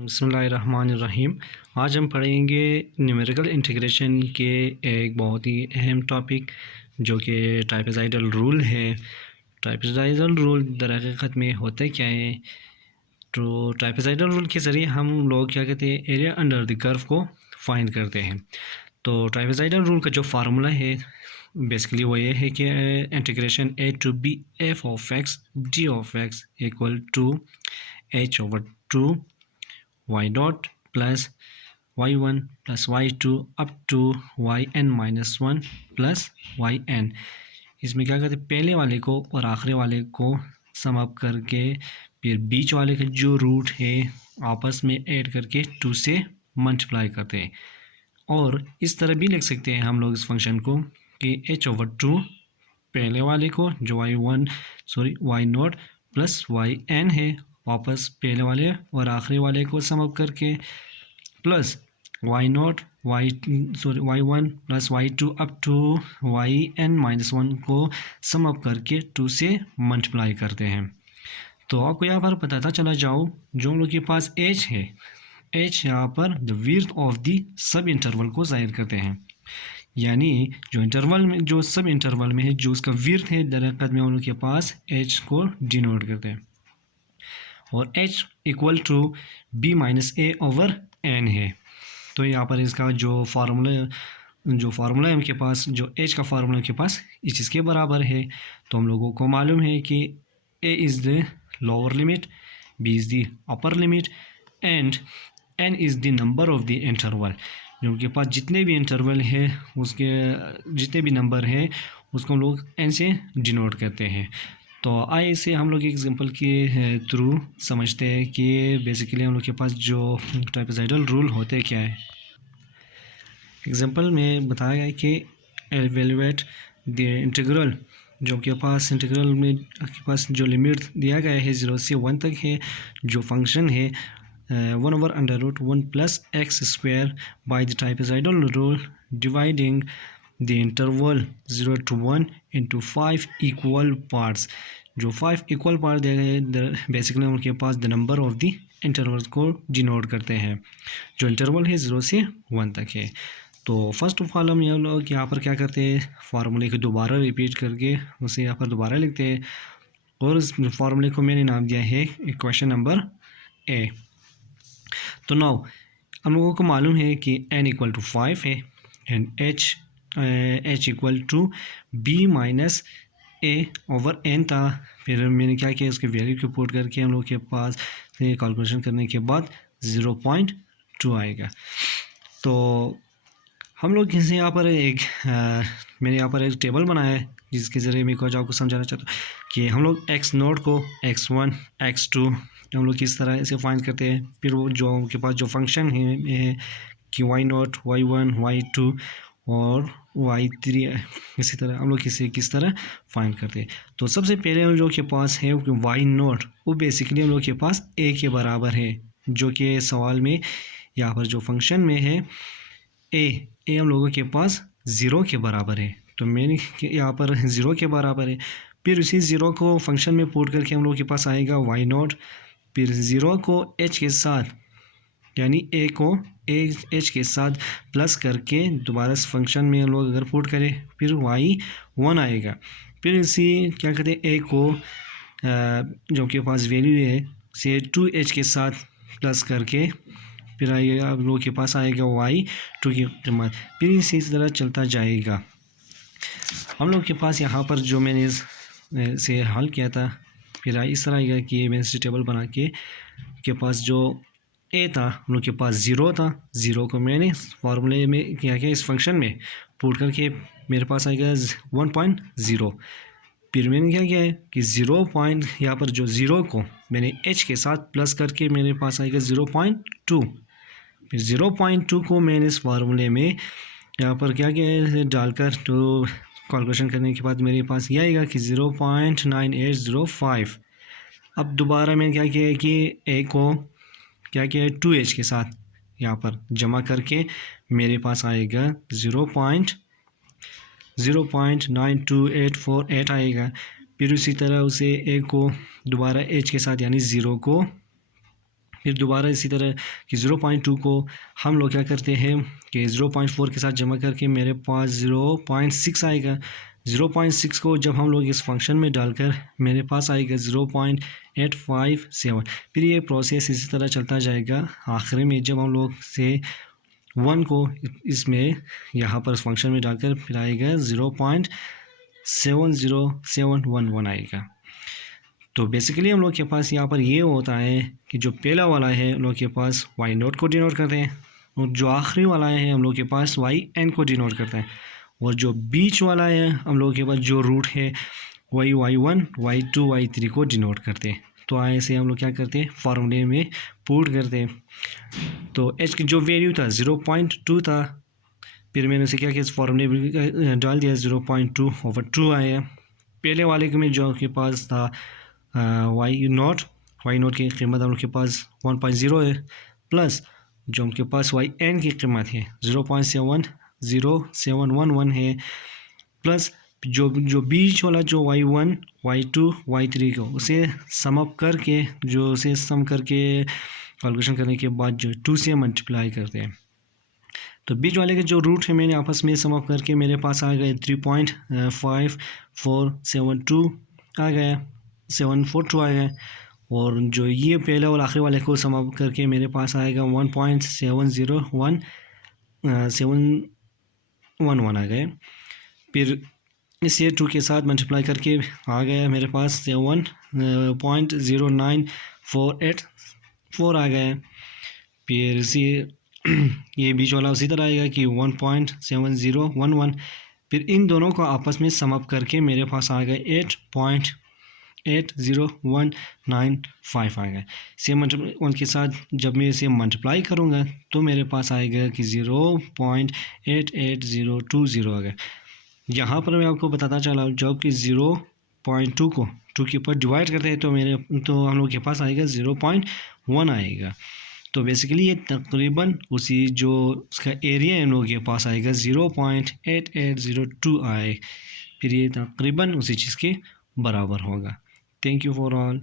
बिस्मिल्लाहिर्रहमानिर्रहीम। आज हम पढ़ेंगे न्यूमेरिकल इंटीग्रेशन के एक बहुत ही अहम टॉपिक जो कि ट्रापेज़ॉइडल रूल है। ट्रापेज़ॉइडल रूल दर हकीकत में होता क्या है? तो ट्रापेज़ॉइडल रूल के ज़रिए हम लोग क्या कहते हैं, एरिया अंडर द कर्व को फाइंड करते हैं। तो ट्रापेज़ॉइडल रूल का जो फार्मूला है बेसिकली वो ये है कि integration a to b f of x d of x equal to h/2 y dot plus y1 plus y2 up to yn-1 plus yn। इसमें क्या करते हैं, पहले वाले को और आखिरी वाले को सम अप करके फिर बीच वाले का जो रूट है आपस में ऐड करके 2 से मल्टीप्लाई करते हैं। और इस तरह भी लिख सकते हैं हम लोग इस फंक्शन को कि h/2 पहले वाले को जो y0 प्लस yn है वापस पहले वाले और आखिरी वाले को सम अप करके plus y1 plus y2 up to yn-1 को सम अप करके 2 से मल्टीप्लाई करते हैं। तो आपको यहाँ पर बताता चला जाऊँ, जो हम लोग के पास h है, h यहाँ पर the width of the sub interval को ज़ाहिर करते हैं। यानी जो इंटरवल में, जो सब इंटरवल में है, जो उसका विड्थ है दर हकीकत में हम लोग के पास h को डिनोट करते हैं। और h equal to b minus a over n है। तो यहाँ पर इसका जो फार्मूला है उनके पास, जो h का फार्मूला उनके पास इस चीज़ के बराबर है। तो हम लोगों को मालूम है कि a is the lower limit, b is the upper limit and n is the number of the interval. जो उनके पास जितने भी इंटरवल है, उसके जितने भी नंबर हैं उसको हम लोग n से डिनोट करते हैं। तो आइए इसे हम लोग एग्जांपल के थ्रू समझते हैं कि बेसिकली हम लोग के पास जो ट्रापेज़ॉइडल रूल होते क्या है। एग्जांपल में बताया गया है कि एवेलुएट द इंटीग्रल, जो के पास इंटीग्रल में के पास जो लिमिट दिया गया है 0 से 1 तक है, जो फंक्शन है 1/√1 plus X square by the trapezoidal rule dividing the interval 0 to 1 into 5 equal parts. जो 5 इक्वल पार्ट दिए गए बेसिकली उनके पास the number of the interval को डिनोट करते हैं, जो इंटरवल है 0 से 1 तक है। तो फर्स्ट ऑफ ऑल हम ये लोग यहाँ पर क्या करते हैं, फार्मूले को दोबारा रिपीट करके उसे यहाँ पर दोबारा लिखते हैं और इस फार्मूले को मैंने नाम दिया है इक्वेशन नंबर a। तो नाउ हम लोगों को मालूम है कि n इक्वल टू 5 है and h equal to b minus a over n था। फिर मैंने क्या किया, उसके वैल्यू को पुट करके हम लोग के पास कैलकुलेशन करने के बाद 0.2 आएगा। तो हम लोग इसे यहाँ पर मैंने यहाँ पर एक टेबल बनाया है जिसके ज़रिए मैं कुछ आपको समझाना चाहता हूँ कि हम लोग x0 को x1 x2 हम लोग किस तरह से फाइंड करते हैं। फिर वो जो उनके पास जो फंक्शन है कि y0 y1 y2 और y3, इसी तरह हम लोग इसे किस तरह फाइंड करते हैं। तो सबसे पहले हम लोग के पास है y0, वो बेसिकली हम लोग के पास a के बराबर है, जो कि सवाल में यहाँ पर जो फंक्शन में है a हम लोगों के पास 0 के बराबर है। तो मैंने यहाँ पर 0 के बराबर है। फिर उसी 0 को फंक्शन में पुट करके हम लोग के पास आएगा y0, फिर 0 को h के साथ यानी a को h के साथ प्लस करके दोबारा इस फंक्शन में हम लोग अगर पुट करें फिर y1 आएगा। फिर इसी क्या कहते हैं a को जो के पास वैल्यू है से 2h के साथ प्लस करके फिर आएगा आप लोग के पास आएगा y2 की कीमत। फिर इसी तरह चलता जाएगा। हम लोग के पास यहाँ पर जो मैंने से हल किया था, फिर इस तरह आएगा कि मैंने टेबल बना के पास जो a था हम लोग के पास 0 था, 0 को मैंने फार्मूले में क्या किया, इस फंक्शन में पुट करके मेरे पास आएगा 1.0। फिर मैंने क्या किया है कि 0 पॉइंट यहाँ पर जो 0 को मैंने h के साथ प्लस करके मेरे पास आएगा 0.2। फिर 0.2 को मैंने इस फार्मूले में यहाँ पर क्या किया है डालकर तो कैलकुलेशन करने के बाद मेरे पास ये आएगा कि 0.9805। अब दोबारा मैंने क्या किया है कि a को क्या किया है 2h के साथ यहाँ पर जमा करके मेरे पास आएगा 0.92848 आएगा। फिर उसी तरह उसे a को दोबारा h के साथ यानी 0 को फिर दोबारा इसी तरह कि 0.2 को हम लोग क्या करते हैं कि 0.4 के साथ जमा करके मेरे पास 0.6 आएगा। 0.6 को जब हम लोग इस फंक्शन में डालकर मेरे पास आएगा 0.857। फिर ये प्रोसेस इसी तरह चलता जाएगा। आखिर में जब हम लोग से 1 को इसमें यहाँ पर फंक्शन में डालकर फिर आएगा 0.70711 आएगा। तो बेसिकली हम लोग के पास यहाँ पर ये होता है कि जो पहला वाला है हम लोग के पास y0 को डिनोट करते हैं, और जो आखिरी वाला है हम लोग के पास yn को डिनोट करते हैं, और जो बीच वाला है हम लोग के पास जो रूट है वही y1 y2 y3 को डिनोट करते हैं। तो ऐसे हम लोग क्या करते हैं फार्मूले में पुट करते हैं। तो h की जो वैल्यू था 0.2 था, फिर मैंने उसे क्या किया इस फार्मूले में डाल दिया 0.2/2 आया। पहले वाले में जो के पास था y0 की कीमत हम लोग के पास 1.0 है, प्लस जो उनके पास yn की कीमत है 0.70711 है, प्लस जो बीच वाला जो y1 y2 y3 को उसे सम करके कैलकुलेशन करने के बाद जो 2 से मल्टीप्लाई करते हैं। तो बीच वाले के जो रूट है मैंने आपस में सम अप करके मेरे पास आ गए 3.5472 आ गया 742 आ गया, और जो ये पहले और आखिरी वाले को सम अप करके मेरे पास आएगा 1.701 आ गए। फिर इसे 2 के साथ मल्टीप्लाई करके आ गया मेरे पास 7.09484 आ गया। फिर इसी ये बीच वाला उसी तरह आएगा कि 1.7011। फिर इन दोनों को आपस में सम अप करके मेरे पास आ गया 8.80195 आएगा। इसे मल्टीप्लाई के साथ जब मैं इसे मल्टीप्लाई करूँगा तो मेरे पास आएगा कि 0.88020 आ गया। यहाँ पर मैं आपको बताता चला जब कि 0.2 को 2 के ऊपर डिवाइड करते हैं तो हम लोग के पास आएगा 0.1 आएगा। तो बेसिकली ये तकरीबन उसी जो उसका एरिया है इन लोगों के पास आएगा 0.8802 आए, फिर ये तकरीबन उसी चीज़ के बराबर होगा। Thank you for all.